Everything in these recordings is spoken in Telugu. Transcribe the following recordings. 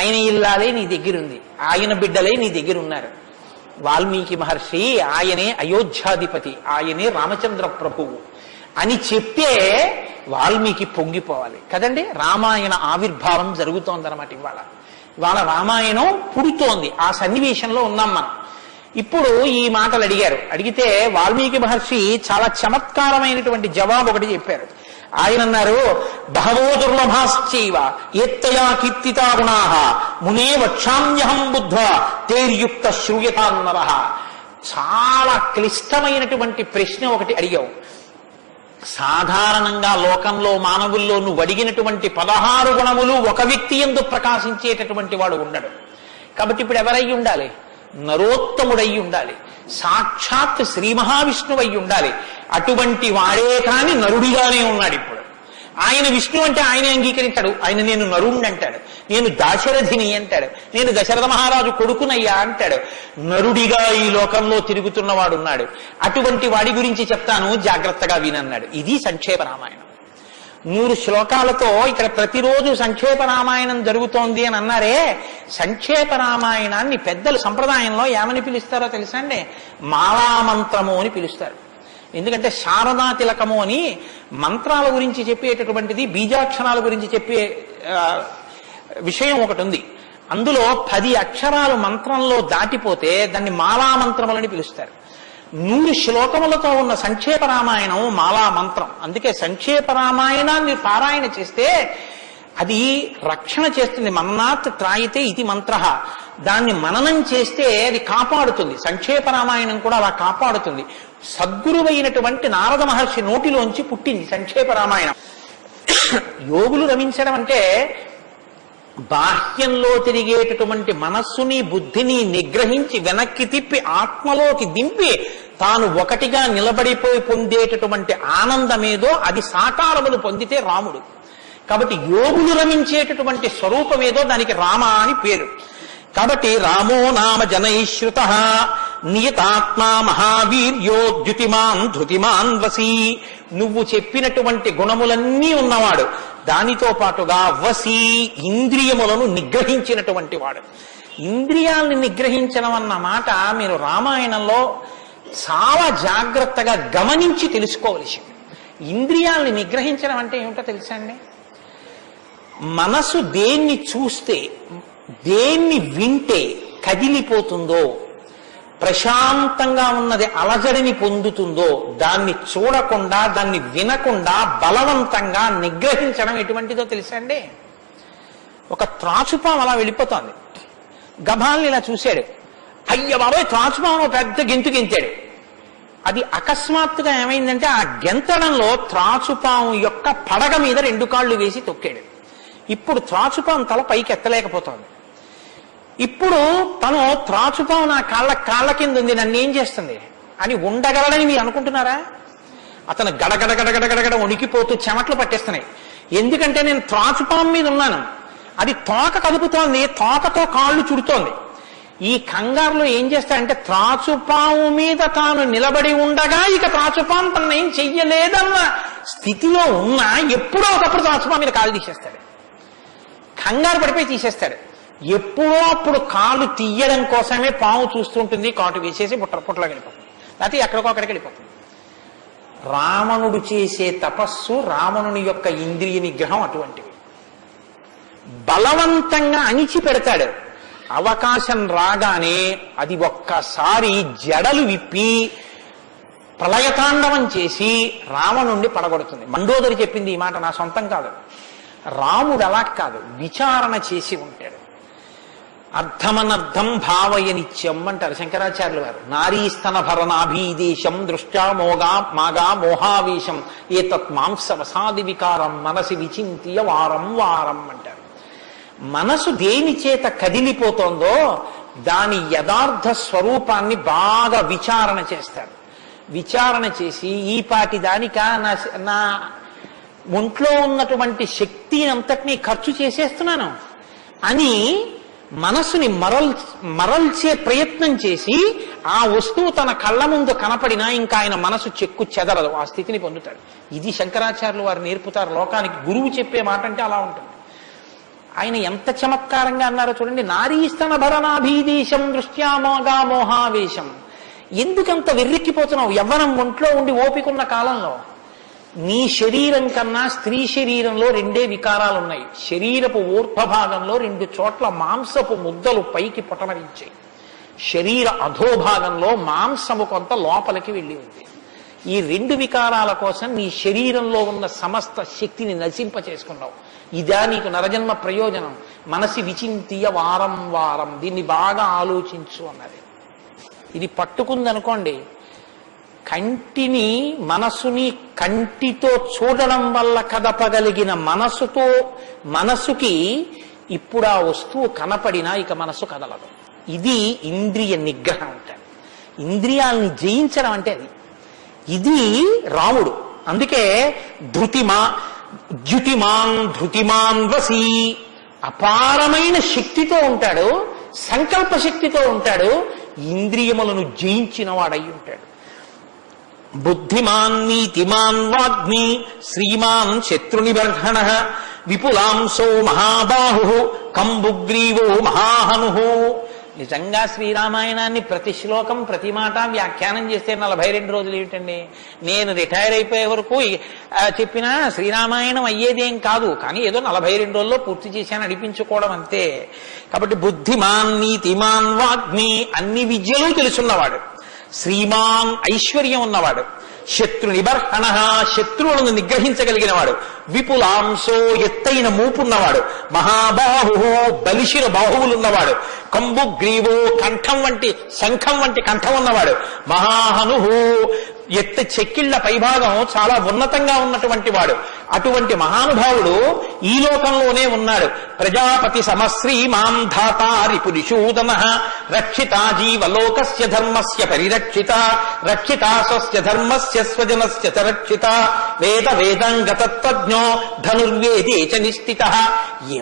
ఆయన ఇల్లాలే నీ దగ్గరుంది, ఆయన బిడ్డలే నీ దగ్గర ఉన్నారు. వాల్మీకి మహర్షి ఆయనే అయోధ్యాధిపతి, ఆయనే రామచంద్ర ప్రభువు అని చెప్తే వాల్మీకి పొంగిపోవాలి కదండి. రామాయణ ఆవిర్భావం జరుగుతోందన్నమాట. ఇవాళ రామాయణం పుడుతోంది. ఆ సన్నివేశంలో ఉన్నాం మనం. ఇప్పుడు ఈ మాటలు అడిగితే వాల్మీకి మహర్షి చాలా చమత్కారమైనటువంటి జవాబు ఒకటి చెప్పారు. ఆయన అన్నారు, బహవో దుర్లభాశ్చైవ ఏత్తయా కీర్తితా గుణాః మునే వక్షామ్యహం బుద్ధ్వా తేర్యుక్త శ్రూయతాన్నరః. చాలా క్లిష్టమైనటువంటి ప్రశ్న ఒకటి అడిగావు. సాధారణంగా లోకంలో మానవుల్లో నువ్వు అడిగినటువంటి 16 గుణములు ఒక వ్యక్తి యందు ప్రకాశించేటటువంటి వాడు ఉండడు. కాబట్టి ఇప్పుడు ఎవరై ఉండాలి? నరోత్తముడై ఉండాలి, సాక్షాత్ శ్రీ మహావిష్ణువు అయి ఉండాలి. అటువంటి వాడే కాని నరుడిగానే ఉన్నాడు. ఇప్పుడు ఆయన విష్ణు అంటే ఆయనే అంగీకరించాడు. ఆయన నేను నరుణ్ణి అంటాడు, నేను దాశరథిని అంటాడు, నేను దశరథ మహారాజు కొడుకునయ్యా అంటాడు. నరుడిగా ఈ లోకంలో తిరుగుతున్నవాడు ఉన్నాడు. అటువంటి వాడి గురించి చెప్తాను, జాగ్రత్తగా వినన్నాడు. ఇది సంక్షేప రామాయణం. 100 శ్లోకాలతో ఇక్కడ ప్రతిరోజు సంక్షేప రామాయణం జరుగుతోంది అని అన్నారే. సంక్షేప రామాయణాన్ని పెద్దలు సంప్రదాయంలో ఏమని పిలుస్తారో తెలుసా అండి? మాలామంత్రము అని పిలుస్తారు. ఎందుకంటే శారదా తిలకము అని మంత్రాల గురించి చెప్పేటటువంటిది, బీజాక్షరాల గురించి చెప్పే విషయం ఒకటి ఉంది. అందులో 10 అక్షరాలు మంత్రంలో దాటిపోతే దాన్ని మాలామంత్రములని పిలుస్తారు. 100 శ్లోకములతో ఉన్న సంక్షేప రామాయణం మాలా మంత్రం. అందుకే సంక్షేప రామాయణాన్ని పారాయణ చేస్తే అది రక్షణ చేస్తుంది. మన్నాత్ త్రాయితే ఇది మంత్ర. దాన్ని మననం చేస్తే అది కాపాడుతుంది. సంక్షేప రామాయణం కూడా అలా కాపాడుతుంది. సద్గురువైనటువంటి నారద మహర్షి నోటిలోంచి పుట్టింది సంక్షేప రామాయణం. యోగులు రమించడం అంటే బాహ్యంలో తిరిగేటటువంటి మనస్సుని బుద్ధిని నిగ్రహించి వెనక్కి తిప్పి ఆత్మలోకి దింపి తాను ఒకటిగా నిలబడిపోయి పొందేటటువంటి ఆనందమేదో అది సాకారములు పొందితే రాముడు. కాబట్టి యోగులు రమించేటటువంటి స్వరూపమేదో దానికి రామ అని పేరు. కాబట్టి రామో నామ జనైశ్రుత నియతాత్మా మహావీర్యో ద్యుతిమాన్ ధృతిమాన్ వసీ. నువ్వు చెప్పినటువంటి గుణములన్నీ ఉన్నవాడు, దానితో పాటుగా వసీ ఇంద్రియములను నిగ్రహించినటువంటి వాడు. ఇంద్రియాలను నిగ్రహించడం అన్న మాట మీరు రామాయణంలో చాలా జాగ్రత్తగా గమనించి తెలుసుకోవలసింది. ఇంద్రియాలని నిగ్రహించడం అంటే ఏమిటో తెలుసా అండి? మనసు దేన్ని చూస్తే, దేన్ని వింటే కదిలిపోతుందో, ప్రశాంతంగా ఉన్నది అలజడిని పొందుతుందో దాన్ని చూడకుండా, దాన్ని వినకుండా బలవంతంగా నిగ్రహించడం ఎటువంటిదో తెలుసా అండి? ఒక త్రాచుపాము అలా వెళ్ళిపోతోంది. గభాల్ని ఇలా చూశాడు, అయ్య బాబాయ్ త్రాచుపాము పెద్ద గెంతు గెంతాడు. అది అకస్మాత్తుగా ఏమైందంటే ఆ గెంతడంలో త్రాచుపాము యొక్క పడగ మీద 2 కాళ్ళు వేసి తొక్కాడు. ఇప్పుడు త్రాచుపాము తల పైకి ఎత్తలేకపోతోంది. ఇప్పుడు తను త్రాచుపాము నా కాళ్ళ కింద ఉంది, నన్ను ఏం చేస్తుంది అని ఉండగలడని మీరు అనుకుంటున్నారా? అతను గడగడగడగడగడ వణికిపోతూ చెమట్లు పట్టేస్తున్నాయి. ఎందుకంటే నేను త్రాచుపాము మీద ఉన్నాను, అది తోక కదుపుతోంది, తోకతో కాళ్ళు చుడుతోంది. ఈ కంగారులో ఏం చేస్తాడంటే త్రాచుపాము మీద తాను నిలబడి ఉండగా ఇక త్రాచుపాము తన ఏం చెయ్యలేదన్న స్థితిలో ఉన్నా ఎప్పుడో ఒకప్పుడు త్రాచుపాము మీద కాళ్ళు తీసేస్తాడు. కంగారు పడిపోయి తీసేస్తాడు. ఎప్పుడో అప్పుడు కాళ్ళు తీయడం కోసమే పాము చూస్తుంటుంది, కాటు వేసేసి పుట్టలోకి వెళ్ళిపోతుంది, లేకపోతే ఎక్కడికో అక్కడికి వెళ్ళిపోతుంది. రావణుడు చేసే తపస్సు, రావణుని యొక్క ఇంద్రియ నిగ్రహం అటువంటివి. బలవంతంగా అణిచి పెడతాడు. అవకాశం రాగానే అది ఒక్కసారి జడలు విప్పి ప్రళయతాండవం చేసి రావణుణ్ణి పడగొడుతుంది. మండోదరి చెప్పింది ఈ మాట, నా సొంతం కాదు. రాముడు అలా కాదు, విచారణ చేసి ఉంటాడు. అర్థమనర్థం భావయ నిత్యం అంటారు శంకరాచార్యులు వారు. నారీస్తన భరణాభీదేశం దృష్ట్యా మాగా మోహావేశం ఏతత్ మాంసవసాది వికారం మనసి విచింత్య వారం వారం అంటారు. మనసు దేని చేత కదిలిపోతోందో దాని యథార్థ స్వరూపాన్ని బాగా విచారణ చేస్తారు. విచారణ చేసి ఈ పాటి దానికా నా ఒంట్లో ఉన్నటువంటి శక్తి అంతటినీ ఖర్చు చేసేస్తున్నాను అని మనసుని మరల్చే ప్రయత్నం చేసి ఆ వస్తువు తన కళ్ళ ముందు కనపడినా ఇంకా ఆయన మనసు చెక్కు చెదరదు, ఆ స్థితిని పొందుతాడు. ఇది శంకరాచార్యులు వారు నేర్పుతారు లోకానికి. గురువు చెప్పే మాట అంటే అలా ఉంటుంది. ఆయన ఎంత చమత్కారంగా అన్నారో చూడండి. నారీస్తన భరణాభీదేశం దృష్ట్యామోగా మోహావేశం. ఎందుకంత వెర్రెక్కిపోతున్నావు? యవ్వనం ఒంట్లో ఉండి ఓపికన్న కాలంలో నీ శరీరం కన్నా స్త్రీ శరీరంలో రెండే వికారాలు ఉన్నాయి. శరీరపు ఊర్ధ్వభాగంలో 2 చోట్ల మాంసపు ముద్దలు పైకి పొటమరించాయి. శరీర అధోభాగంలో మాంసము కొంత లోపలికి వెళ్ళి ఉంది. ఈ 2 వికారాల కోసం నీ శరీరంలో ఉన్న సమస్త శక్తిని నశింప చేసుకున్నావు. ఇదా నీకు నరజన్మ ప్రయోజనం? మనసి విచింతియ వారం వారం, దీన్ని బాగా ఆలోచించు అన్నది. ఇది పట్టుకుందనుకోండి, కంటిని మనసుని కంటితో చూడడం వల్ల కదపగలిగిన మనసుకి ఇప్పుడు ఆ వస్తువు కనపడినా ఇక మనసు కదలదు. ఇది ఇంద్రియ నిగ్రహం అంటారు. ఇంద్రియాలని జయించడం అంటే అది. ఇది రాముడు. అందుకే ధృతిమాన్ వసి, అపారమైన శక్తితో ఉంటాడు, సంకల్ప శక్తితో ఉంటాడు, ఇంద్రియములను జయించిన వాడై ఉంటాడు. బుద్ధిమాన్ నీతిమాన్ వాగ్మి శ్రీమాన్ శత్రునిబర్హణ విపులాంసో మహాబాహు కంబుగ్రీవో మహాహను. నిజంగా శ్రీరామాయణాన్ని ప్రతి శ్లోకం ప్రతి మాట వ్యాఖ్యానం చేస్తే 42 రోజులు ఏమిటండి? నేను రిటైర్ అయిపోయే వరకు చెప్పినా శ్రీరామాయణం అయ్యేదేం కాదు. కానీ ఏదో 42 రోజుల్లో పూర్తి చేశాను అనిపించుకోవడం అంతే. కాబట్టి బుద్ధిమాన్ నీతిమాన్ వాగ్మి, అన్ని విద్యలు తెలుసున్నవాడు, శ్రీమాన్ ఐశ్వర్యం ఉన్నవాడు, శత్రు నిబర్హణ శత్రువులను నిగ్రహించగలిగిన వాడు, విపులాంశో ఎత్తైన మూపున్నవాడు, మహాబాహు బలిశిర బాహువులున్నవాడు, కంబుగ్రీవో శంఖం వంటి కంఠం ఉన్నవాడు, మహాహను ఎత్త చెక్కిళ్ల పైభాగం చాలా ఉన్నతంగా ఉన్నటువంటి వాడు. అటువంటి మహానుభావుడు ఈ లోకంలోనే ఉన్నాడు. ప్రజాపతి సమశ్రీమాం ధాతారి పురిషూదన రక్షితా జీవలోకస్య ధర్మస్య పరిరక్షిత రక్షితా స్వస్య ధర్మస్య స్వజనస్య చ రక్షిత వేదంగతత్వజ్ఞో ధనుర్వేదే చ నిష్ఠితః.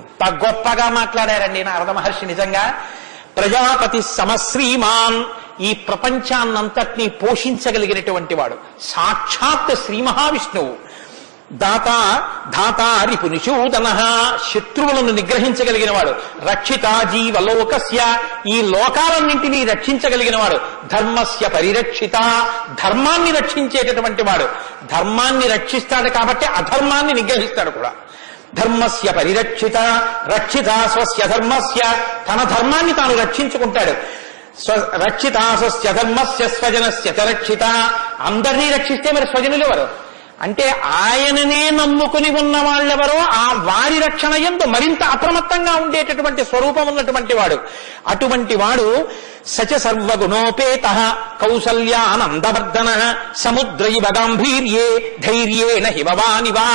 ఎంత గొప్పగా మాట్లాడారండి నారద మహర్షి. నిజంగా ప్రజాపతి సమశ్రీమాన్, ఈ ప్రపంచాన్నంతటినీ పోషించగలిగినటువంటి వాడు, సాక్షాత్ శ్రీ మహావిష్ణువు. ధాతారి పునిషూదన శత్రువులను నిగ్రహించగలిగిన వాడు, రక్షిత జీవలోకస్య ఈ లోకాలన్నింటినీ రక్షించగలిగిన వాడు, ధర్మస్య పరిరక్షిత ధర్మాన్ని రక్షించేటటువంటి వాడు. ధర్మాన్ని రక్షిస్తాడు కాబట్టి అధర్మాన్ని నిగ్రహిస్తాడు కూడా. ధర్మస్య పరిరక్షిత రక్షిత స్వస్య ధర్మస్య, తన ధర్మాన్ని తాను రక్షించుకుంటాడు. రక్షిత స్వస్య ధర్మస్య స్వజనస్య చ రక్షిత, అందరినీ రక్షిస్తే మరి స్వజనులు ఎవరు? అంటే ఆయననే నమ్ముకుని ఉన్న వాళ్ళెవరో ఆ వారి రక్షణ యందు మరింత అప్రమత్తంగా ఉండేటటువంటి స్వరూపం ఉన్నటువంటి వాడు. అటువంటి వాడు సచ సర్వగుణోపేత కౌసల్యానందవర్ధన సముద్రైవ గాంభీర్యే ధైర్యేణ హిమవానివా.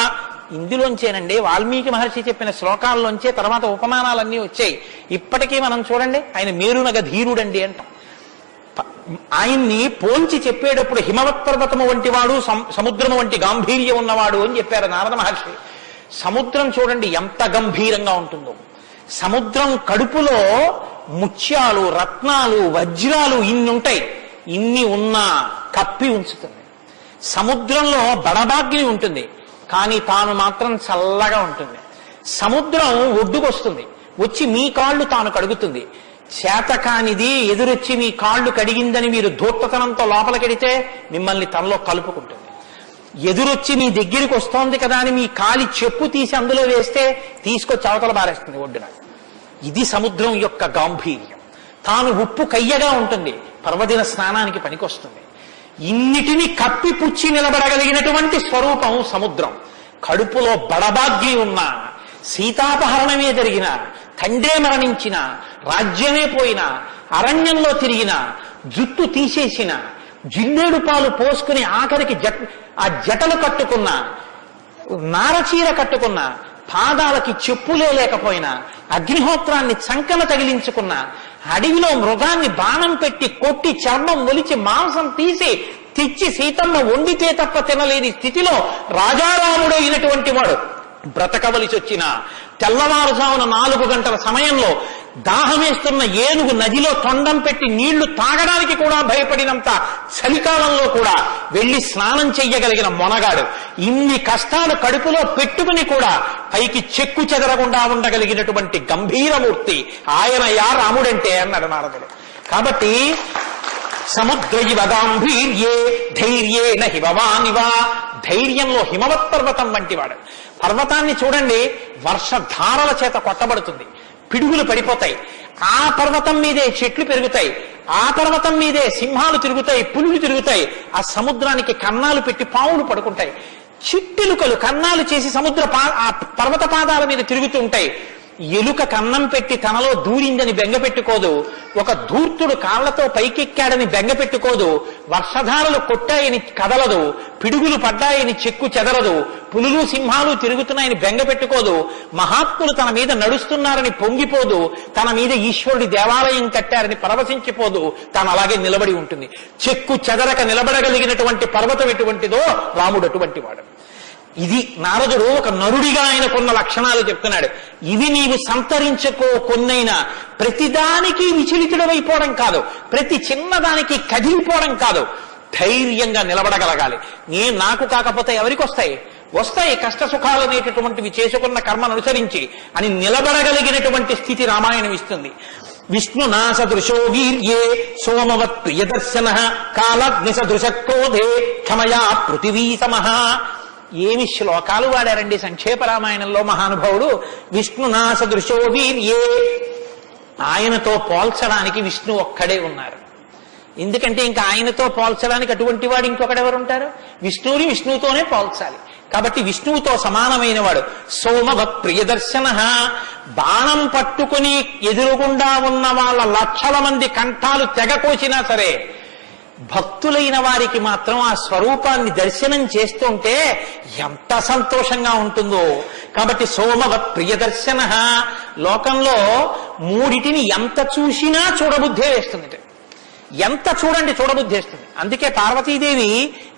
ఇందులోంచేనండి వాల్మీకి మహర్షి చెప్పిన శ్లోకాల్లోంచే తర్వాత ఉపమానాలన్నీ వచ్చాయి. ఇప్పటికీ మనం చూడండి, ఆయన మేరునగ ధీరుడండి అంటాం. ఆయన్ని పోల్చి చెప్పేటప్పుడు హిమవత్ పర్వతము వంటి వాడు, సముద్రము వంటి గాంభీర్యం ఉన్నవాడు అని చెప్పారు నారద మహర్షి. సముద్రం చూడండి ఎంత గంభీరంగా ఉంటుందో. సముద్రం కడుపులో ముత్యాలు, రత్నాలు, వజ్రాలు ఇన్ని ఉంటాయి. ఇన్ని ఉన్నా కప్పి ఉంచుతుంది. సముద్రంలో బడబాగ్ని ఉంటుంది, కానీ తాను మాత్రం చల్లగా ఉంటుంది. సముద్రం ఒడ్డుకొస్తుంది, వచ్చి మీ కాళ్ళు తాను కడుగుతుంది. చేతకానిది ఎదురొచ్చి మీ కాళ్ళు కడిగిందని మీరు ధూర్తతనంతో లోపలికెడితే మిమ్మల్ని తనలో కలుపుకుంటుంది. ఎదురొచ్చి మీ దగ్గరికి వస్తోంది కదా అని మీ కాలి చెప్పు తీసి అందులో వేస్తే తీసుకొచ్చి అవతల బారేస్తుంది ఒడ్డున. ఇది సముద్రం యొక్క గాంభీర్యం. తాను ఉప్పు కయ్యగా ఉంటుంది, పర్వదిన స్నానానికి పనికొస్తుంది. ఇన్నిటిని కప్పిపుచ్చి నిలబడగలిగినటువంటి స్వరూపం సముద్రం. కడుపులో బడబాగ్ని ఉన్న, సీతాపహరణమే జరిగిన, తండ్రే మరణించిన, రాజ్యమే పోయిన, అరణ్యంలో తిరిగిన, జుట్టు తీసేసిన, జిల్లేడు పాలు పోసుకుని ఆఖరికి ఆ జటలు కట్టుకున్న, నారచీర కట్టుకున్న, పాదాలకి చెప్పులే లేకపోయినా, అగ్నిహోత్రాన్ని చంకన తగిలించుకున్న, అడవిలో మృగాన్ని బాణం పెట్టి కొట్టి చర్మం ఒలిచి మాంసం తీసి తెచ్చి సీతమ్మ వండితే తప్ప తినలేని స్థితిలో రాజారాముడు అయినటువంటి వాడు బ్రతకవలసి వచ్చిన తెల్లవారుజామున 4 గంటల సమయంలో దాహమేస్తున్న ఏనుగు నదిలో తొండం పెట్టి నీళ్లు తాగడానికి కూడా భయపడినంత చలికాలంలో కూడా వెళ్లి స్నానం చెయ్యగలిగిన మొనగాడు, ఇన్ని కష్టాలు కడుపులో పెట్టుకుని కూడా పైకి చెక్కు చెదరకుండా ఉండగలిగినటువంటి గంభీరమూర్తి ఆయనయా రాముడంటే అన్నాడు నారదుడు. కాబట్టి సముద్రయివ గాంభీర్యే ధైర్యేన హిమవానివా, ధైర్యంలో హిమవత్ పర్వతం వంటివాడు. పర్వతాన్ని చూడండి, వర్షధారల చేత కొట్టబడుతుంది, పిడుగులు పడిపోతాయి. ఆ పర్వతం మీదే చెట్లు పెరుగుతాయి, ఆ పర్వతం మీదే సింహాలు తిరుగుతాయి, పులులు తిరుగుతాయి. ఆ సముద్రానికి కన్నాలు పెట్టి పావులు పడుకుంటాయి. చిట్టెలుకలు కన్నాలు చేసి ఆ పర్వత పాదాల మీద తిరుగుతూ ఉంటాయి. ఎలుక కన్నం పెట్టి తనలో దూరిందని బెంగపెట్టుకోదు, ఒక ధూర్తుడు కాళ్లతో పైకెక్కాడని బెంగపెట్టుకోదు, వర్షధారలు కొట్టాయని కదలదు, పిడుగులు పడ్డాయని చెక్కు చెదరదు, పులులు సింహాలు తిరుగుతున్నాయని బెంగపెట్టుకోదు, మహాత్ములు తన మీద నడుస్తున్నారని పొంగిపోదు, తన మీద ఈశ్వరుడి దేవాలయం కట్టారని పరవశించిపోదు, తాను అలాగే నిలబడి ఉంటుంది. చెక్కు చెదరక నిలబడగలిగినటువంటి పర్వతం ఎటువంటిదో రాముడు అటువంటి వాడు. ఇది నారదుడు ఒక నరుడిగా ఆయనకున్న లక్షణాలు చెప్తున్నాడు. ఇవి నీవు సంతరించుకో, కొన్నైనా ప్రతిదానికి విచలితుడమైపోవడం కాదు, ప్రతి చిన్నదానికి కదిలిపోవడం కాదు, ధైర్యంగా నిలబడగలగాలి. నాకు కాకపోతే ఎవరికి వస్తాయి? వస్తాయి కష్ట సుఖాలు అనేటటువంటివి చేసుకున్న కర్మను అనుసరించి అని నిలబడగలిగినటువంటి స్థితి రామాయణం ఇస్తుంది. విష్ణునా సదృశో వీర్యే సోమవత్ ప్రియదర్శన కాలగ్ని సదృశ క్రోధే క్షమయా పృథివీ సమః. ఏమి శ్లోకాలు వాడారండి సంక్షేప రామాయణంలో మహానుభావుడు. విష్ణునా సదృశో వీర్యే, ఆయనతో పోల్చడానికి విష్ణు ఒక్కడే ఉన్నారు. ఎందుకంటే ఇంకా ఆయనతో పోల్చడానికి అటువంటి వాడు ఇంకొకడెవరుంటారు? విష్ణువుని విష్ణువుతోనే పోల్చాలి. కాబట్టి విష్ణువుతో సమానమైన వాడు. సోమవత్ ప్రియదర్శన, బాణం పట్టుకుని ఎదురుగుండా ఉన్న వాళ్ళ లక్షల మంది కంఠాలు తెగకోసినా సరే భక్తులైన వారికి మాత్రం ఆ స్వరూపాన్ని దర్శనం చేస్తుంటే ఎంత సంతోషంగా ఉంటుందో. కాబట్టి సోమవత్ ప్రియదర్శన, లోకంలో మూడిటిని ఎంత చూసినా చూడబుద్ధే వేస్తుంది. ఎంత చూడండి చూడబుద్ధి వేస్తుంది. అందుకే పార్వతీదేవి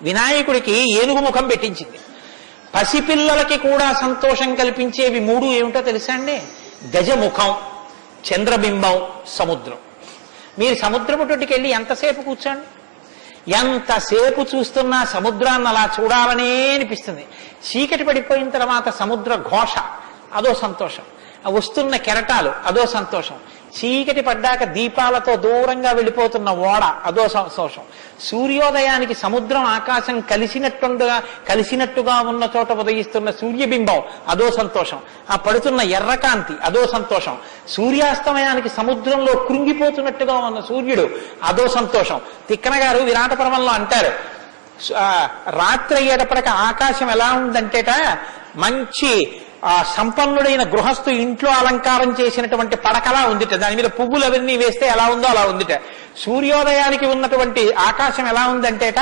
వినాయకుడికి ఏనుగు ముఖం పెట్టించింది. పసిపిల్లలకి కూడా సంతోషం కల్పించేవి మూడు ఏమిటో తెలుసా అండి? గజముఖం, చంద్రబింబం, సముద్రం. మీరు సముద్రపు తోటికి వెళ్ళి ఎంతసేపు కూర్చోండి, ఎంతసేపు చూస్తున్నా సముద్రాన్ని అలా చూడాలనే అనిపిస్తుంది. చీకటి పడిపోయిన తర్వాత సముద్ర ఘోష అదో సంతోషం, వస్తున్న కెరటాలు అదో సంతోషం, చీకటి పడ్డాక దీపాలతో దూరంగా వెళ్ళిపోతున్న ఓడ అదో సంతోషం, సూర్యోదయానికి సముద్రం ఆకాశం కలిసినట్టుగా ఉన్న చోట ఉదయిస్తున్న సూర్యబింబం అదో సంతోషం, ఆ పడుతున్న ఎర్రకాంతి అదో సంతోషం, సూర్యాస్తమయానికి సముద్రంలో కృంగిపోతున్నట్టుగా ఉన్న సూర్యుడు అదో సంతోషం. తిక్కన గారు విరాట పర్వంలో అంటారు, రాత్రి అయ్యేటప్పటికి ఆకాశం ఎలా ఉందంటేట మంచి సంపన్నుడైన గృహస్థు ఇంట్లో అలంకారం చేసినటువంటి పడకలా ఉందిట, దాని మీద పువ్వులు అవన్నీ వేస్తే ఎలా ఉందో అలా ఉందిట. సూర్యోదయానికి ఉన్నటువంటి ఆకాశం ఎలా ఉందంటేట,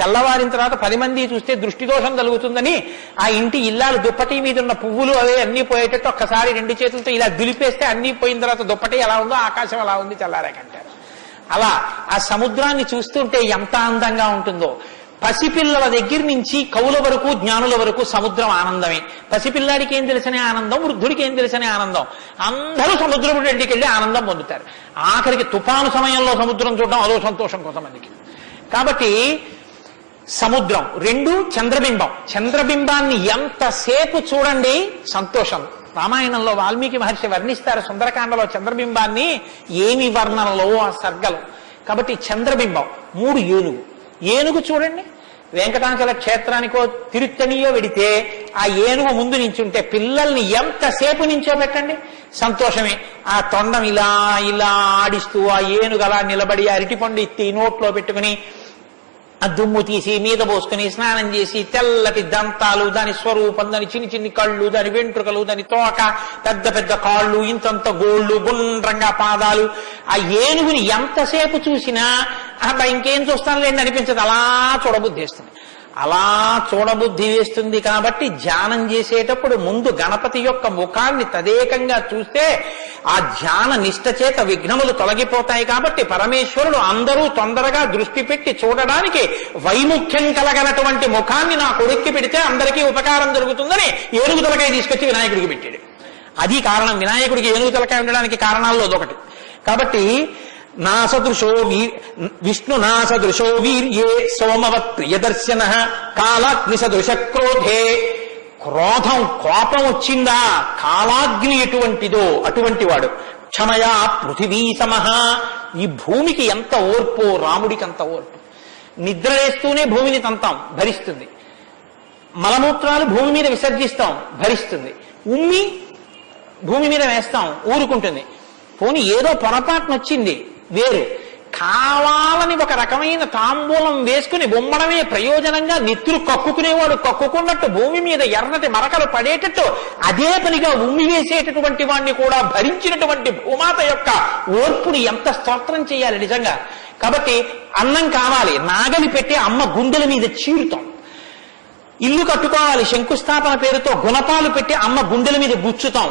తెల్లవారిన తర్వాత 10 మంది చూస్తే దృష్టి దోషం కలుగుతుందని ఆ ఇంటి ఇల్లాలు దుప్పటి మీద ఉన్న పువ్వులు అవే అన్ని పోయేటట్టు ఒక్కసారి 2 చేతులతో ఇలా దులిపేస్తే అన్ని పోయిన తర్వాత దుప్పటి ఎలా ఉందో ఆకాశం ఎలా ఉంది తెల్లారాకంటారు. అలా ఆ సముద్రాన్ని చూస్తుంటే ఎంత అందంగా ఉంటుందో. పసిపిల్లల దగ్గర నుంచి కవుల వరకు జ్ఞానుల వరకు సముద్రం ఆనందమే. పసిపిల్లాడికి ఏం తెలిసనే ఆనందం, వృద్ధుడికి ఏం తెలిసనే ఆనందం. అందరూ సముద్రపు ఇంటికి వెళ్ళి ఆనందం పొందుతారు. ఆఖరికి తుఫాను సమయంలో సముద్రం చూడడం అదో సంతోషం కొంతమందికి. కాబట్టి సముద్రం. 2 చంద్రబింబం. చంద్రబింబాన్ని ఎంతసేపు చూడండి సంతోషం. రామాయణంలో వాల్మీకి మహర్షి వర్ణిస్తారు సుందరకాండలో చంద్రబింబాన్ని, ఏమి వర్ణనలో ఆ సర్గలు. కాబట్టి చంద్రబింబం. 3 ఏనుగు. ఏనుగు చూడండి, వెంకటాచల క్షేత్రానికో తిరుత్తనియో వెడితే ఆ ఏనుగు ముందు నించుంటే పిల్లల్ని ఎంతసేపు నించోబెట్టండి సంతోషమే. ఆ తొండం ఇలా ఇలా ఆడిస్తూ ఆ ఏనుగు అలా నిలబడి అరటిపండు ఎత్తి నోట్లో పెట్టుకుని ఆ దుమ్ము తీసి మీద పోసుకుని స్నానం చేసి తెల్లటి దంతాలు, దాని స్వరూపం, దాని చిన్ని చిన్ని కళ్ళు, దాని వెంట్రుకలు, దాని తోక, పెద్ద పెద్ద కాళ్ళు, ఇంతంత గోళ్ళు, గుండ్రంగా పాదాలు. ఆ ఏనుగుని ఎంతసేపు చూసినా అబ్బా ఇంకేం చూస్తానులేండి అనిపించదు, అలా చూడబుద్ధి వేస్తుంది. అలా చూడబుద్ధి వేస్తుంది కాబట్టి ధ్యానం చేసేటప్పుడు ముందు గణపతి యొక్క ముఖాన్ని తదేకంగా చూస్తే ఆ ధ్యాన నిష్ట చేత విఘ్నములు తొలగిపోతాయి. కాబట్టి పరమేశ్వరుడు అందరూ తొందరగా దృష్టి పెట్టి చూడడానికి వైముఖ్యం కలగనటువంటి ముఖాన్ని నా కొడుక్కి పెడితే అందరికీ ఉపకారం జరుగుతుందని ఏనుగు తలకాయ తీసుకొచ్చి వినాయకుడికి పెట్టాడు. అది కారణం. వినాయకుడికి ఏనుగు తలకాయ ఉండడానికి కారణాల్లో ఒకటి. కాబట్టి నా సదృశో విష్ణు నా సదృశో వీర్యే సోమవత్ ప్రియదర్శన కాలాగ్ని సదృశ క్రోధే. క్రోధం, కోపం వచ్చిందా, కాలాగ్ని ఎటువంటిదో అటువంటి వాడు. క్షమయా పృథివీ సమహ. ఈ భూమికి ఎంత ఓర్పో రాముడికి అంత ఓర్పు. నిద్ర వేస్తూనే భూమిని తంతాం, భరిస్తుంది. మలమూత్రాలు భూమి మీద విసర్జిస్తాం, భరిస్తుంది. ఉమ్మి భూమి మీద వేస్తాం, ఊరుకుంటుంది. పోనీ ఏదో పొరపాటున వచ్చింది వేరు. కావాలని ఒక రకమైన తాంబూలం వేసుకుని బొమ్మడమే ప్రయోజనంగా నెత్తురు కక్కుకునేవాడు కక్కుకున్నట్టు భూమి మీద ఎర్రటి మరకలు పడేటట్టు అదే పనిగా ఉమ్మి వేసేటటువంటి వాడిని కూడా భరించినటువంటి భూమాత యొక్క ఓర్పుని ఎంత స్తోత్రం చేయాలి నిజంగా. కాబట్టి అన్నం కావాలి, నాగలి పెట్టి అమ్మ గుండెల మీద చీరుతాం. ఇల్లు కట్టుకోవాలి, శంకుస్థాపన పేరుతో గుణపాలు పెట్టి అమ్మ గుండెల మీద గుచ్చుతాం.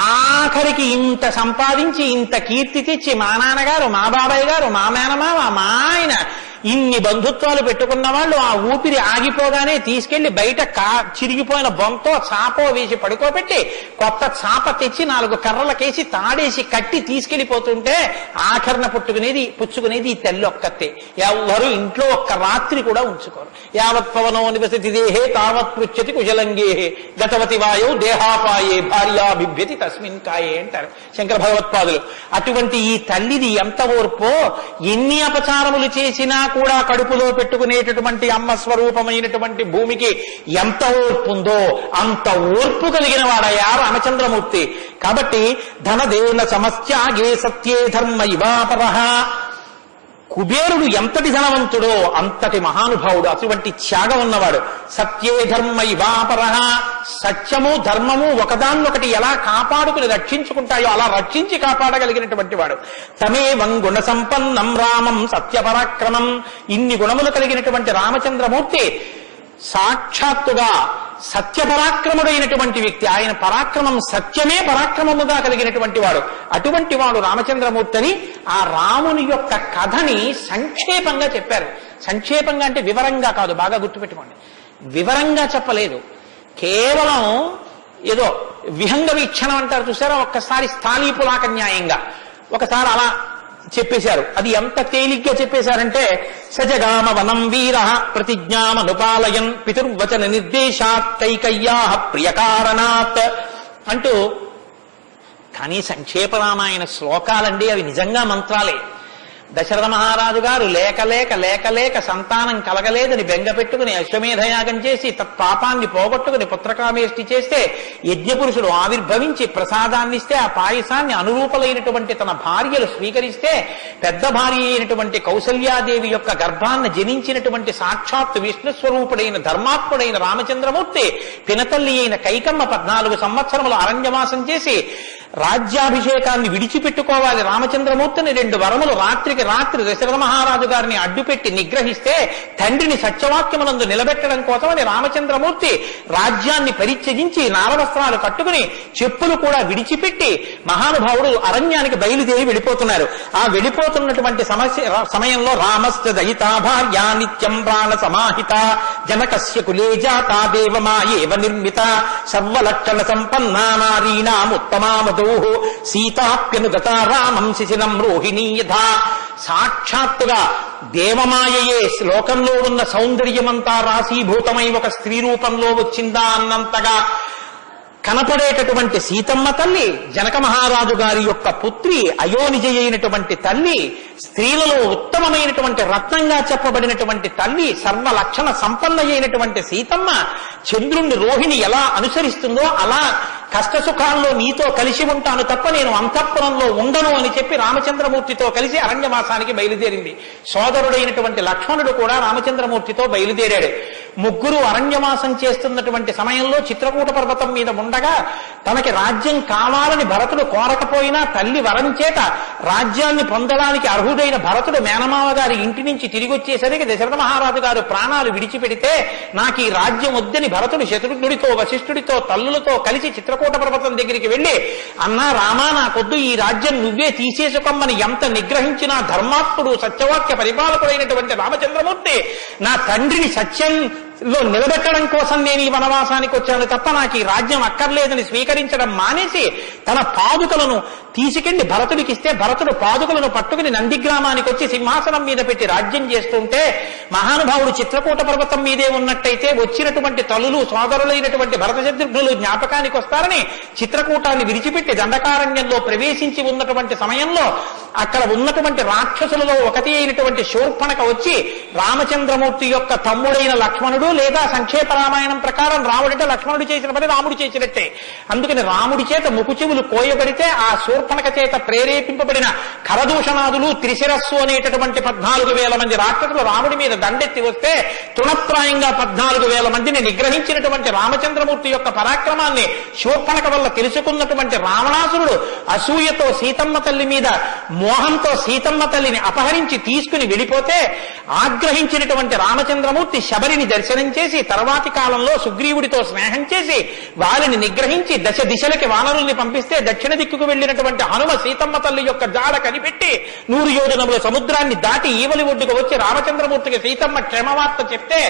ఆఖరికి ఇంత సంపాదించి ఇంత కీర్తి తెచ్చి మా నాన్నగారు, మా బాబాయ్ గారు, మా మేనమామ, మా ఆయన ఇన్ని బంధుత్వాలు పెట్టుకున్న వాళ్ళు ఆ ఊపిరి ఆగిపోగానే తీసుకెళ్లి బయట చిరిగిపోయిన బొంతో చాపో వేసి పడుకోబెట్టి కొత్త చాప తెచ్చి 4 కర్రలకేసి తాడేసి కట్టి తీసుకెళ్లిపోతుంటే ఆఖరణ పుచ్చుకునేది ఈ తల్లి ఒక్కతే. ఎవరు ఇంట్లో ఒక్క రాత్రి కూడా ఉంచుకోరు. యావత్ పవనో నివసతి దేహే తావత్ పృచ్ఛతి కుశలంగేహే గతవతి వాయో దేహాపాయే భార్యా బిభ్యతి తస్మిన్ కాయే అంటారు శంకర భగవత్పాదులు. అటువంటి ఈ తల్లిది ఎంత ఓర్పో. ఎన్ని అపచారములు చేసినా కూడా కడుపులో పెట్టుకునేటటువంటి అమ్మ స్వరూపమైనటువంటి భూమికి ఎంత ఓర్పు ఉందో అంత ఓర్పు కలిగిన వాడయా రామచంద్రమూర్తి. కాబట్టి ధనదేన సమస్యాగే సత్యే ధర్మ ఇవాపరః. కుబేరుడు ఎంతటి ధనవంతుడో అంతటి మహానుభావుడు, అటువంటి త్యాగం ఉన్నవాడు. సత్యే ధర్మ ఇవాపరః. సత్యము ధర్మము ఒకదాన్నొకటి ఎలా కాపాడుకుని రక్షించుకుంటాయో అలా రక్షించి కాపాడగలిగినటువంటి వాడు. తమేవం గుణ సంపన్నం రామం సత్యపరాక్రమం. ఇన్ని గుణములు కలిగినటువంటి రామచంద్రమూర్తి సాక్షాత్తుగా సత్యపరాక్రముడైనటువంటి వ్యక్తి. ఆయన పరాక్రమం సత్యమే పరాక్రమముగా కలిగినటువంటి వాడు. అటువంటి వాడు రామచంద్రమూర్తి అని ఆ రాముని యొక్క కథని సంక్షేపంగా చెప్పారు. సంక్షేపంగా అంటే వివరంగా కాదు, బాగా గుర్తుపెట్టుకోండి. వివరంగా చెప్పలేదు, కేవలం ఏదో విహంగ వీక్షణం అంటారు చూసారా, ఒక్కసారి స్థాళీపులాక న్యాయంగా ఒకసారి అలా చెప్పేశారు. అది ఎంత తేలిగ్గా చెప్పేశారంటే సజగామ వనం వీర ప్రతిజ్ఞామనుపాలయన్ పితుర్వచన నిర్దేశాత్ కైకయ్యా ప్రియకారణాత్ అంటూ. కానీ సంక్షేప రామాయణ శ్లోకాలండి, అవి నిజంగా మంత్రాలే. దశరథ మహారాజు గారు లేక సంతానం కలగలేదని బెంగ పెట్టుకుని అశ్వమేధయాగం చేసి తత్పాపాన్ని పోగొట్టుకుని పుత్రకామేష్టి చేస్తే యజ్ఞపురుషుడు ఆవిర్భవించి ప్రసాదాన్ని ఇస్తే ఆ పాయసాన్ని అనురూపలైనటువంటి తన భార్యలు స్వీకరిస్తే పెద్ద భార్య అయినటువంటి కౌసల్యాదేవి యొక్క గర్భాన్ని జనించినటువంటి సాక్షాత్ విష్ణుస్వరూపుడైన ధర్మాత్ముడైన రామచంద్రమూర్తి పినతల్లి అయిన కైకమ్మ 14 సంవత్సరములు అరణ్యవాసం చేసి రాజ్యాభిషేకాన్ని విడిచిపెట్టుకోవాలి రామచంద్రమూర్తిని 2 వరములు రాత్రికి రాత్రి దశరథ మహారాజు గారిని అడ్డుపెట్టి నిగ్రహిస్తే తండ్రిని సత్యవాక్యమునందు నిలబెట్టడం కోసమని రామచంద్రమూర్తి రాజ్యాన్ని పరిత్యజించి నారవస్త్రాలు కట్టుకుని చెప్పులు కూడా విడిచిపెట్టి మహానుభావుడు అరణ్యానికి బయలుదేరి వెళ్ళిపోతున్నారు. ఆ వెళ్ళిపోతున్నటువంటి సమయంలో రామస్య దయితా భార్యా నిత్యం ప్రాణ సమాహిత జనకస్య కులే జాతా దేవమాయేవ నిర్మిత సర్వలక్షణ సంపన్నా నారీణాం ఉత్తమామధు సీతాప్యనుగత రామం శిశినం రోహిణీ యథా. సాక్షాత్తుగా దేవమాయయే లోకంలో ఉన్న సౌందర్యమంతా రాశీభూతమై ఒక స్త్రీ రూపంలో వచ్చిందా అన్నంతగా కనపడేటటువంటి సీతమ్మ తల్లి, జనక మహారాజు గారి యొక్క పుత్రి, అయోనిజ అయినటువంటి తల్లి, స్త్రీలలో ఉత్తమమైనటువంటి రత్నంగా చెప్పబడినటువంటి తల్లి, సర్వలక్షణ సంపన్న అయినటువంటి సీతమ్మ చంద్రుణ్ణి రోహిణి ఎలా అనుసరిస్తుందో అలా కష్టసుఖాల్లో నీతో కలిసి ఉంటాను తప్ప నేను అంతఃపురంలో ఉండను అని చెప్పి రామచంద్రమూర్తితో కలిసి అరణ్యవాసానికి బయలుదేరింది. సోదరుడైనటువంటి లక్ష్మణుడు కూడా రామచంద్రమూర్తితో బయలుదేరాడు. ముగ్గురు అరణ్యవాసం చేస్తున్నటువంటి సమయంలో చిత్రకూట పర్వతం మీద ఉండగా తనకి రాజ్యం కావాలని భరతుడు కోరకపోయినా తల్లి వరం చేత రాజ్యాన్ని పొందడానికి అర్హుడైన భరతుడు మేనమావ గారి ఇంటి నుంచి తిరిగి వచ్చేసరికి దశరథ మహారాజు గారు ప్రాణాలు విడిచిపెడితే నాకు ఈ రాజ్యం వద్దని భరతుడు శత్రుఘ్నుడితో వశిష్ఠుడితో తల్లులతో కలిసి చిత్రకూట పర్వతం దగ్గరికి వెళ్లి అన్నా రామా నాకొద్దు, ఈ రాజ్యం నువ్వే తీసేసుకోమని ఎంత నిగ్రహించినా ధర్మాత్ముడు సత్యవాక్య పరిపాలకుడైనటువంటి రామచంద్రమూర్తి నా తండ్రిని నిలబెట్టడం కోసం నేను ఈ వనవాసానికి వచ్చాను తప్ప నాకు ఈ రాజ్యం అక్కర్లేదని స్వీకరించడం మానేసి తన పాదుకలను తీసుకెళ్లి భరతుడికి ఇస్తే భరతుడు పాదుకలను పట్టుకుని నందిగ్రామానికి వచ్చి సింహాసనం మీద పెట్టి రాజ్యం చేస్తుంటే మహానుభావుడు చిత్రకూట పర్వతం మీదే ఉన్నట్టయితే వచ్చినటువంటి తల్లులు సోదరులైనటువంటి భరత శత్రుఘ్నులు జ్ఞాపకానికి వస్తారని చిత్రకూటాన్ని విడిచిపెట్టి దండకారణ్యంలో ప్రవేశించి ఉన్నటువంటి సమయంలో అక్కడ ఉన్నటువంటి రాక్షసులలో ఒకటి అయినటువంటి శూర్పణఖ వచ్చి రామచంద్రమూర్తి యొక్క తమ్ముడైన లక్ష్మణుడు లేదా సంక్షేప రామాయణం ప్రకారం రాముడంటే లక్ష్మణుడు చేసిన పని రాముడు చేసినట్టే. అందుకని రాముడి చేత ముకుచెవులు కోయబడితే ఆ శూర్పణఖ చేత ప్రేరేపింపబడిన ఖరదూషణాదులు త్రిశిరస్సు అనేటటువంటి 14,000 మంది రాక్షసులు రాముడి మీద దండెత్తి వస్తే తృణప్రాయంగా 14,000 మందిని నిగ్రహించినటువంటి రామచంద్రమూర్తి యొక్క పరాక్రమాన్ని శూర్పణఖ వల్ల తెలుసుకున్నటువంటి రావణాసురుడు అసూయతో సీతమ్మ తల్లి మీద మోహంతో సీతమ్మ తల్లిని అపహరించి తీసుకుని వెళ్ళిపోతే ఆగ్రహించినటువంటి రామచంద్రమూర్తి శబరిని దర్శనం చేసి తర్వాతి కాలంలో సుగ్రీవుడితో స్నేహం చేసి వారిని నిగ్రహించి దశ దిశలకి వానరుల్ని పంపిస్తే దక్షిణ దిక్కుకు వెళ్లినటువంటి హనుమ సీతమ్మ తల్లి యొక్క జాడ కనిపెట్టి 100 యోజనముల సముద్రాన్ని దాటి ఈవలి ఒడ్డుకు వచ్చి రామచంద్రమూర్తికి సీతమ్మ క్షేమవార్త చెప్తే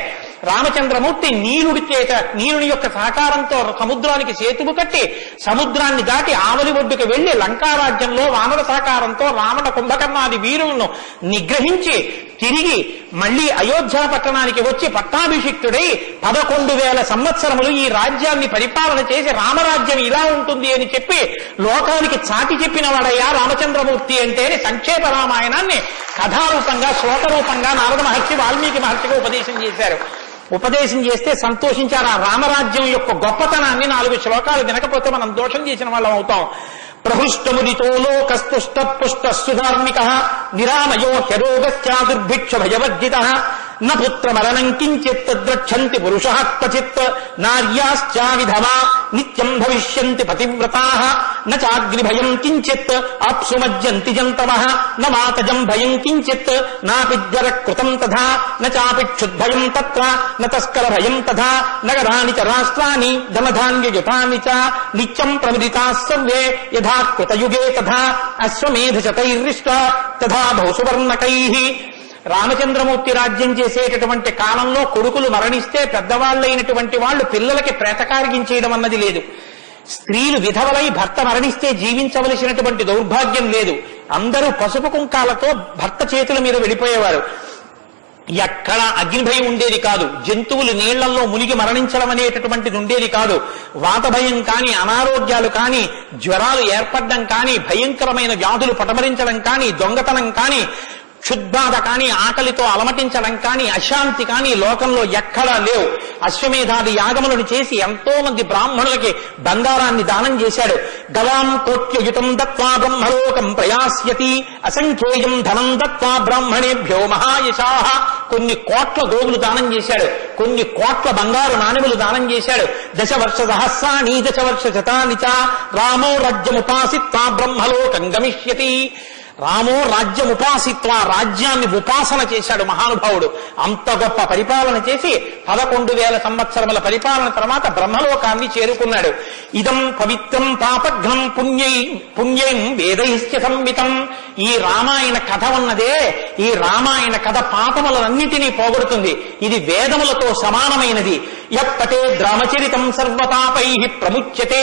రామచంద్రమూర్తి నీలుని యొక్క సహకారంతో సముద్రానికి సేతువు కట్టి సముద్రాన్ని దాటి ఆవలి ఒడ్డుకు వెళ్లి లంకారాజ్యంలో వానర సహకారంతో రావణ కుంభకర్ణాది వీరులను నిగ్రహించి తిరిగి మళ్లీ అయోధ్య పట్టణానికి వచ్చి పట్టాభిషిక్తుడై 11,000 సంవత్సరములు ఈ రాజ్యాన్ని పరిపాలన చేసి రామరాజ్యం ఇలా ఉంటుంది అని చెప్పి లోకానికి చాటి చెప్పిన వాడయ్యా రామచంద్రమూర్తి అంటే సంక్షేప రామాయణాన్ని కథారూపంగా శ్లోకరూపంగా నారద మహర్షి వాల్మీకి మహర్షిగా ఉపదేశం చేశారు. ఉపదేశం చేస్తే సంతోషించారు. ఆ రామరాజ్యం యొక్క గొప్పతనాన్ని 4 శ్లోకాలు వినకపోతే మనం దోషం చేసిన వాళ్ళం అవుతాం. ప్రహృష్టముదితో లోకస్తుష్ట పుష్ట సుధార్మిక నిరామయో హ్యరోగశ్చా దుర్భిక్ష భయవర్జిత న పుత్రమరణం కించిత్ ద్రక్షంతి పురుషః క్వచిత్ నార్యాశ్చా విధవా నిత్యం భవిష్యంతి పతివ్రతాః న చాగ్నిభయం కించిత్ ఆప్సుమజ్జంతి జంతవః న మాతజం భయం కించిత్ నాపిద్యర కృతం తథా న చాపిక్షుద్భయం తత్ర న తస్కర భయం తథా నగరాని చ రాష్ట్రాని ధనధాన్యయుతాని చ నిత్యం ప్రముదితాః సర్వే యథా కృతయుగే తథా అశ్వమేధశతైర్రిష్టా తథా బహుసువర్ణకైః. రామచంద్రమూర్తి రాజ్యం చేసేటటువంటి కాలంలో కొడుకులు మరణిస్తే పెద్దవాళ్లైనటువంటి వాళ్ళు పిల్లలకి ప్రేతకార్యం అన్నది లేదు. స్త్రీలు విధవలై భర్త మరణిస్తే జీవించవలసినటువంటి దౌర్భాగ్యం లేదు. అందరూ పసుపు కుంకాలతో భర్త చేతుల మీద వెళ్ళిపోయేవారు. ఎక్కడ అగ్నిభయం ఉండేది కాదు. జంతువులు నీళ్లలో మునిగి మరణించడం అనేటటువంటిది ఉండేది కాదు. వాత భయం కానీ, అనారోగ్యాలు కానీ, జ్వరాలు ఏర్పడడం కానీ, భయంకరమైన వ్యాధులు పటమరించడం కానీ, దొంగతనం కానీ, క్షుద్బాధ కానీ, ఆకలితో అలమటించడం కానీ, అశాంతి కానీ లోకంలో ఎక్కడా లేవు. అశ్వమేధాది యాగములను చేసి ఎంతో మంది బ్రాహ్మణులకి బంగారాన్ని దానం చేశాడు. గవాం కోట్యయుతం దత్వా బ్రహ్మలోకం ప్రయాస్యతి అసంఖ్యేయం ధనం దత్వా బ్రాహ్మణేభ్యో మహాయశాః. కొన్ని కోట్ల గోవులు దానం చేశాడు. కొన్ని కోట్ల బంగారు నాణెములు దానం చేశాడు. 10 వర్ష సహస్రాణి 10 వర్ష శతాని చ రామో రాజ్యముపాసిత్వా బ్రహ్మలోకం గమిష్యతి. రామో రాజ్యముపాసిత్వ, రాజ్యాన్ని ఉపాసన చేశాడు మహానుభావుడు. అంత గొప్ప పరిపాలన చేసి 11,000 సంవత్సరముల పరిపాలన తర్వాత బ్రహ్మలోకాన్ని చేరుకున్నాడు. ఇదం పవిత్రం పాపఘ్నం పుణ్యం వేదైశ్చ సంవితం. ఈ రామాయణ కథ ఉన్నదే, ఈ రామాయణ కథ పాపములన్నిటినీ పోగొడుతుంది. ఇది వేదములతో సమానమైనది. యప్పటే రామచరితం సర్వపాపై ప్రముచ్యతే.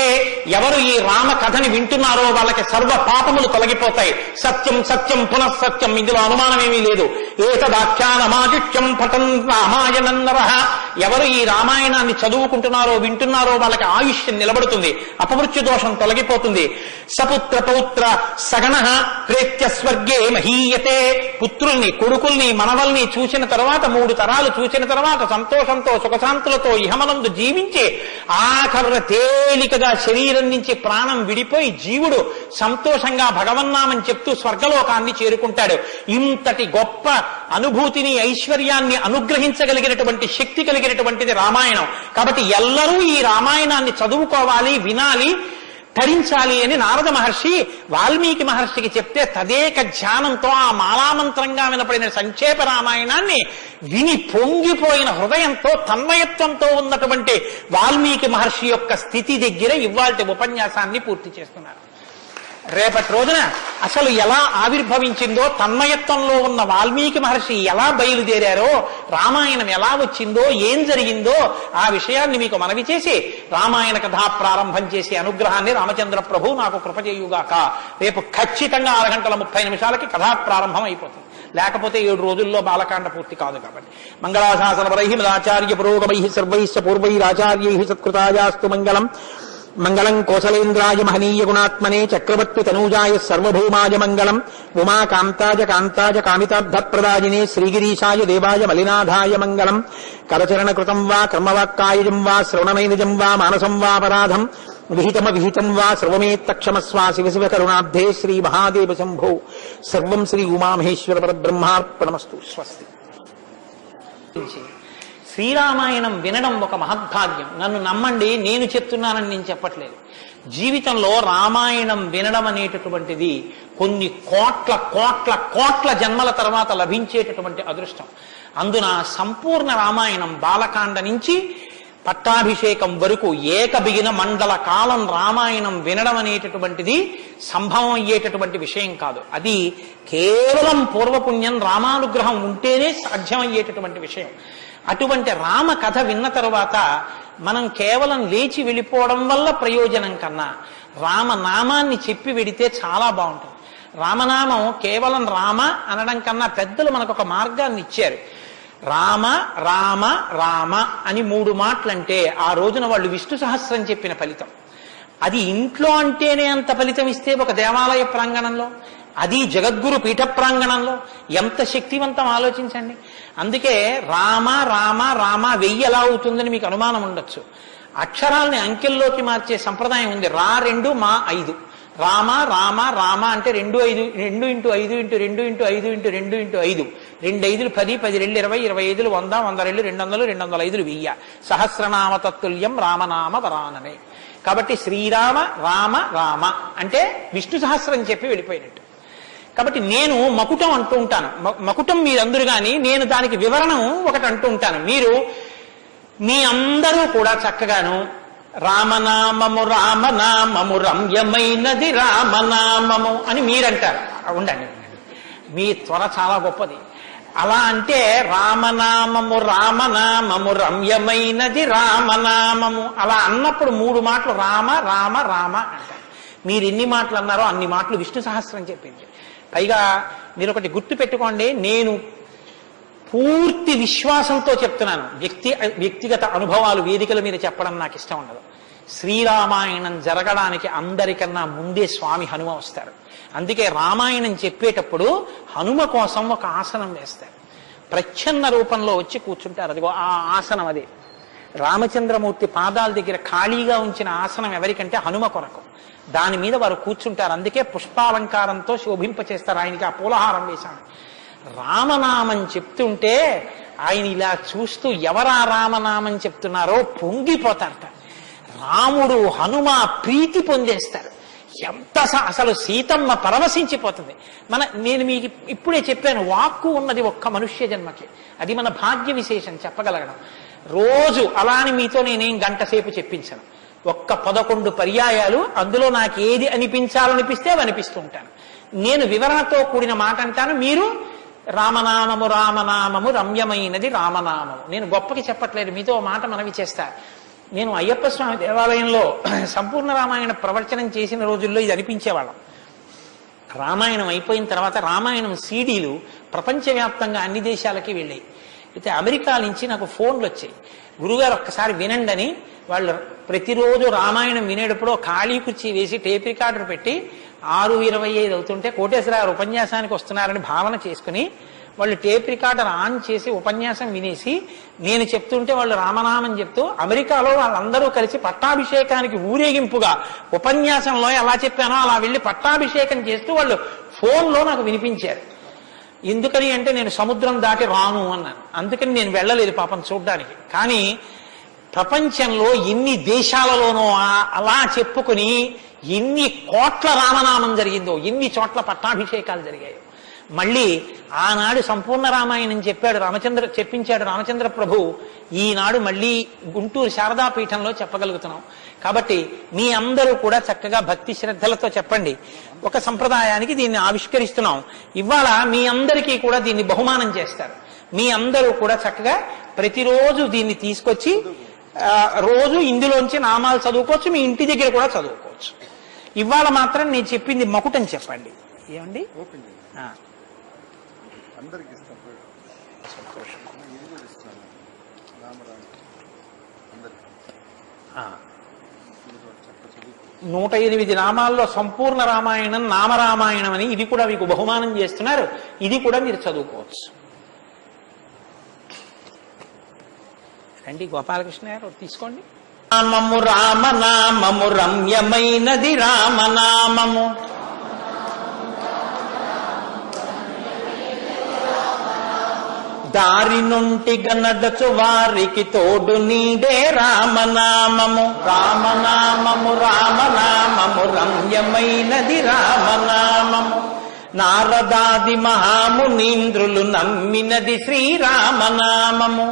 ఎవరు ఈ రామ కథని వింటున్నారో వాళ్ళకి సర్వ పాపములు తొలగిపోతాయి. సత్యం సత్యం పునఃసత్యం, ఇందులో అనుమానమేమీ లేదు. ఏతదాఖ్యానమాదిత్యం పఠన్ రామాయణం నరః. ఎవరు ఈ రామాయణాన్ని చదువుకుంటున్నారో వింటున్నారో వాళ్ళకి ఆయుష్యం నిలబడుతుంది, అపమృత్యు దోషం తొలగిపోతుంది. సపుత్ర పౌత్ర సగణః ప్రేత్య స్వర్గే మహీయతే. పుత్రుల్ని, కొడుకుల్ని, మనవల్ని చూసిన తర్వాత 3 తరాలు చూసిన తర్వాత సంతోషంతో సుఖశాంతులతో ఇహమనందు జీవించి ఆఖర తేలికగా శరీరం నుంచి ప్రాణం విడిపోయి జీవుడు సంతోషంగా భగవన్నామని చెప్తూ స్వర్గలోకాన్ని చేరుకుంటాడు. ఇంతటి గొప్ప అనుభూతిని, ఐశ్వర్యాన్ని అనుగ్రహించగలిగినటువంటి శక్తి కలిగినటువంటిది రామాయణం. కాబట్టి ఎల్లరూ ఈ రామాయణాన్ని చదువుకోవాలి, వినాలి, ధరించాలి అని నారద మహర్షి వాల్మీకి మహర్షికి చెప్తే తదేక ధ్యానంతో ఆ మాలామంత్రంగా వినపడిన సంక్షేప రామాయణాన్ని విని పొంగిపోయిన హృదయంతో తన్మయత్వంతో ఉన్నటువంటి వాల్మీకి మహర్షి యొక్క స్థితి దగ్గర ఇవాల్టి ఉపన్యాసాన్ని పూర్తి చేస్తున్నారు. రేపటి రోజున అసలు ఎలా ఆవిర్భవించిందో, తన్మయత్వంలో ఉన్న వాల్మీకి మహర్షి ఎలా బయలుదేరారో, రామాయణం ఎలా వచ్చిందో, ఏం జరిగిందో ఆ విషయాన్ని మీకు మనవి చేసి రామాయణ కథా ప్రారంభం చేసి అనుగ్రహాన్ని రామచంద్ర ప్రభు నాకు కృప చేయుగాక. రేపు ఖచ్చితంగా 6:30 కథా ప్రారంభం అయిపోతుంది. లేకపోతే 7 రోజుల్లో బాలకాండ పూర్తి కాదు. కాబట్టి మంగళాశాసనపరై మదాచార్య పురోగమై సర్వైశ్చ పూర్వైరాచార్యై సత్కృతాయాస్తు మంగళం. మంగళం కోసలేంద్రాయ మహనీయ గుణాత్మనే చక్రవర్తి తనూజాయ సర్వభౌమాయ మంగళం. ఉమాకాంతాయ కాంతాయ కామితార్థప్రదాయినే శ్రీగిరీశాయ దేవాయ మలినాథాయ మంగళం. కరచరణ కృతం వా కర్మవాక్కాయజం వా శ్రవణమైనజం వా మానసం వా పరాధం విహితం వా సర్వమేత్తక్షమస్వా శివ శివ కరుణాబ్ధే శ్రీ మహాదేవ శంభో. సర్వం శ్రీ ఉమామహేశ్వర పరబ్రహ్మార్పణమస్తు. స్వస్తి. శ్రీరామాయణం వినడం ఒక మహద్భాగ్యం. నన్ను నమ్మండి, నేను చెప్తున్నానని నేను చెప్పట్లేదు. జీవితంలో రామాయణం వినడం అనేటటువంటిది కొన్ని కోట్ల కోట్ల కోట్ల జన్మల తర్వాత లభించేటటువంటి అదృష్టం. అందున సంపూర్ణ రామాయణం బాలకాండ నుంచి పట్టాభిషేకం వరకు ఏకబిగిన మండల కాలం రామాయణం వినడం అనేటటువంటిది సంభవం అయ్యేటటువంటి విషయం కాదు. అది కేవలం పూర్వపుణ్యం రామానుగ్రహం ఉంటేనే సాధ్యమయ్యేటటువంటి విషయం. అటువంటి రామ కథ విన్న తరువాత మనం కేవలం లేచి వెళ్ళిపోవడం వల్ల ప్రయోజనం కన్నా రామనామాన్ని చెప్పి వెడితే చాలా బాగుంటుంది. రామనామం కేవలం రామ అనడం కన్నా పెద్దలు మనకు ఒక మార్గాన్ని ఇచ్చారు. రామ రామ రామ అని 3 మాటలంటే ఆ రోజున వాళ్ళు విష్ణు సహస్రం చెప్పిన ఫలితం. అది ఇంట్లో అంటేనే అంత ఫలితం ఇస్తే ఒక దేవాలయ ప్రాంగణంలో, అది జగద్గురు పీఠ ప్రాంగణంలో ఎంత శక్తివంతం ఆలోచించండి. అందుకే రామ రామ రామ 1000 ఎలా అవుతుందని మీకు అనుమానం ఉండొచ్చు. అక్షరాల్ని అంకెల్లోకి మార్చే సంప్రదాయం ఉంది. 2 మా 5 రామ రామ రామ అంటే 2 5 2 × 5 × 2 × 5 × 2 × 5 2 5 10 10 2 20 20 100 100 200 200 1000 సహస్రనామ తత్తుల్యం రామనామ వరాననే. కాబట్టి శ్రీరామ రామ రామ అంటే విష్ణు సహస్రం చెప్పి వెళ్ళిపోయినట్టు. కాబట్టి నేను మకుటం అంటూ ఉంటాను. మకుటం మీరందరూ కానీ నేను దానికి వివరణం ఒకటి అంటూ ఉంటాను. మీరు మీ అందరూ కూడా చక్కగాను రామనామము రామనామము రమ్యమైనది రామనామము అని మీరంటారు. ఉండండి, మీ త్వర చాలా గొప్పది. అలా అంటే రామనామము రామనామము రమ్యమైనది రామనామము అలా అన్నప్పుడు 3 మాటలు రామ రామ రామ అంటారు. మీరు ఎన్ని మాటలు అన్నారో అన్ని మాటలు విష్ణు సహస్రం చెప్పింది. పైగా మీరు ఒకటి గుర్తు పెట్టుకోండి, నేను పూర్తి విశ్వాసంతో చెప్తున్నాను. వ్యక్తిగత అనుభవాలు వేదికల మీద చెప్పడం నాకు ఇష్టం ఉండదు. శ్రీరామాయణం జరగడానికి అందరికన్నా ముందే స్వామి హనుమ వస్తారు. అందుకే రామాయణం చెప్పేటప్పుడు హనుమ కోసం ఒక ఆసనం వేస్తారు. ప్రచ్ఛన్న రూపంలో వచ్చి కూర్చుంటారు. అదిగో ఆ ఆసనం అదే. రామచంద్రమూర్తి పాదాల దగ్గర ఖాళీగా ఉంచిన ఆసనం ఎవరికంటే హనుమ కొరకు. దాని మీద వారు కూర్చుంటారు. అందుకే పుష్పాలంకారంతో శోభింపచేస్తారు. ఆయనకి ఆ పూలహారం వేశాను. రామనామం చెప్తుంటే ఆయన ఇలా చూస్తూ ఎవరా రామనామం చెప్తున్నారో పొంగిపోతారట. రాముడు హనుమ ప్రీతి పొందేస్తారు. ఎంత అసలు సీతమ్మ పరవశించిపోతుంది. నేను మీకు ఇప్పుడే చెప్పాను, వాక్కు ఉన్నది ఒక్క మనుష్య జన్మకి. అది మన భాగ్య విశేషం చెప్పగలగడం. రోజు అలాని మీతో నేనేం గంట సేపు చెప్పించను. ఒక్క 11 పర్యాయాలు అందులో నాకు ఏది అనిపించాలనిపిస్తే అవి అనిపిస్తూ ఉంటాను. నేను వివరణతో కూడిన మాట అంటాను, మీరు రామనామము రామనామము రమ్యమైనది రామనామము. నేను గొప్పకి చెప్పట్లేదు, మీతో మాట మనవి చేస్తా. నేను అయ్యప్ప స్వామి దేవాలయంలో సంపూర్ణ రామాయణ ప్రవచనం చేసిన రోజుల్లో ఇది అనిపించేవాళ్ళం. రామాయణం అయిపోయిన తర్వాత రామాయణం సీడీలు ప్రపంచవ్యాప్తంగా అన్ని దేశాలకి వెళ్ళాయి. అయితే అమెరికా నుంచి నాకు ఫోన్లు వచ్చాయి, గురుగారు ఒక్కసారి వినండి అని. వాళ్ళు ప్రతిరోజు రామాయణం వినేటప్పుడు ఖాళీ కుర్చీ వేసి టేప్ రికార్డర్ పెట్టి 6:25 అవుతుంటే కోటేశ్వరరావు ఉపన్యాసానికి వస్తున్నారని భావన చేసుకుని వాళ్ళు టేప్ రికార్డర్ ఆన్ చేసి ఉపన్యాసం వినేసి నేను చెప్తుంటే వాళ్ళు రామనామం చెప్తూ అమెరికాలో వాళ్ళందరూ కలిసి పట్టాభిషేకానికి ఊరేగింపుగా ఉపన్యాసంలో ఎలా చెప్పానో అలా వెళ్ళి పట్టాభిషేకం చేస్తూ వాళ్ళు ఫోన్లో నాకు వినిపించారు. ఎందుకని అంటే నేను సముద్రం దాటి రాను అన్నాను. అందుకని నేను వెళ్ళలేదు పాపం చూడ్డానికి. కానీ ప్రపంచంలో ఎన్ని దేశాలలోనో అలా చెప్పుకుని ఎన్ని కోట్ల రామనామం జరిగిందో, ఎన్ని చోట్ల పట్టాభిషేకాలు జరిగాయో. మళ్ళీ ఆనాడు సంపూర్ణ రామాయణం చెప్పాడు చెప్పించాడు రామచంద్ర ప్రభు. ఈనాడు మళ్ళీ గుంటూరు శారదాపీఠంలో చెప్పగలుగుతున్నాం. కాబట్టి మీ అందరూ కూడా చక్కగా భక్తి శ్రద్ధలతో చెప్పండి. ఒక సంప్రదాయానికి దీన్ని ఆవిష్కరిస్తున్నాం. ఇవాళ మీ అందరికీ కూడా దీన్ని బహుమానం చేస్తారు. మీ అందరూ కూడా చక్కగా ప్రతిరోజు దీన్ని తీసుకొచ్చి రోజు ఇందులోంచి నామాలు చదువుకోవచ్చు. మీ ఇంటి దగ్గర కూడా చదువుకోవచ్చు. ఇవాళ మాత్రం నేను చెప్పింది మకుటం చెప్పండి. ఏమండి? అందరికి 108 నామాల్లో సంపూర్ణ రామాయణం నామరామాయణం అని ఇది కూడా మీకు బహుమానం చేస్తున్నారు. ఇది కూడా మీరు చదువుకోవచ్చు. రండి గోపాలకృష్ణ గారు తీసుకోండి. నామము రామనామము రమ్యమైనది రామనామము, దారి నుంటిగా నడచు వారికి తోడు నీడే రామనామము. రామనామము రామనామము రమ్యమైనది రామనామము, నారదాది మహామునీంద్రులు నమ్మినది శ్రీరామనామము.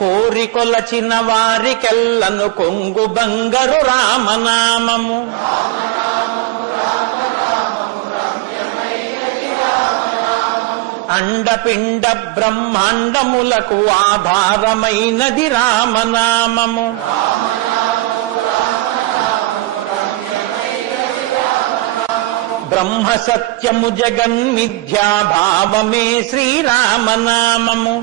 కోరికొలచిన వారికెల్లను కొంగు బంగరు రామనామము. అండపిండ బ్రహ్మాండములకు ఆధారమైనది రామనామము. బ్రహ్మ సత్యము జగన్మిథ్యాభావమే శ్రీరామనామము.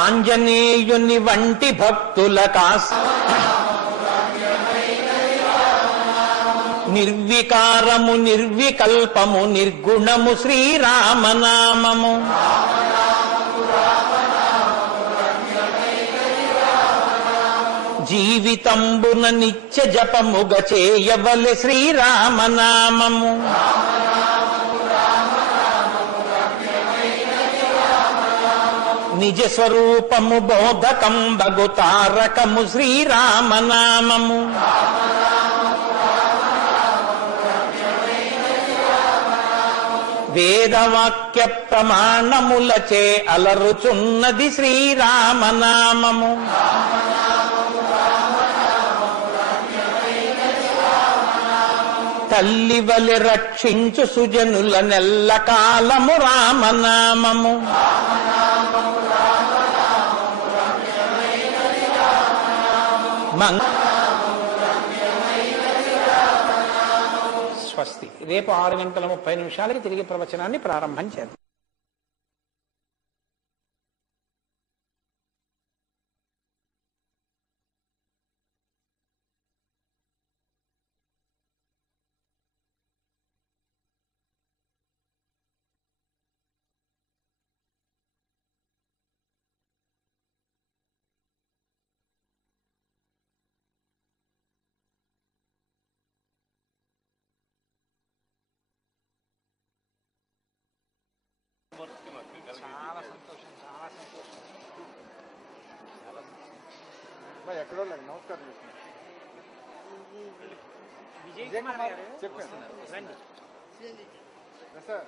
ఆంజనేయుని వంటి భక్తులకా నిర్వికారము నిర్వికల్పము నిర్గుణము శ్రీరామనామము. జీవితంబున నిత్య జపముగ చేయవలె శ్రీరామనామము. నిజ స్వరూపము బోధకం బగు తారకము శ్రీరామనామము. వేదవాక్య ప్రమాణములచే అలరుచున్నది శ్రీరామనామము. తల్లివలె రక్షించు సుజనుల నెల్ల కాలము రామనామము. స్వస్తి. రేపు 6:30 తిరిగి ప్రవచనాన్ని ప్రారంభం చేద్దాం. చాలా సంతోషం, చాలా సంతోషం. ఎక్కడో నమస్కారం విజయ్ కుమార్ గారు చెప్పండి రండి సార్.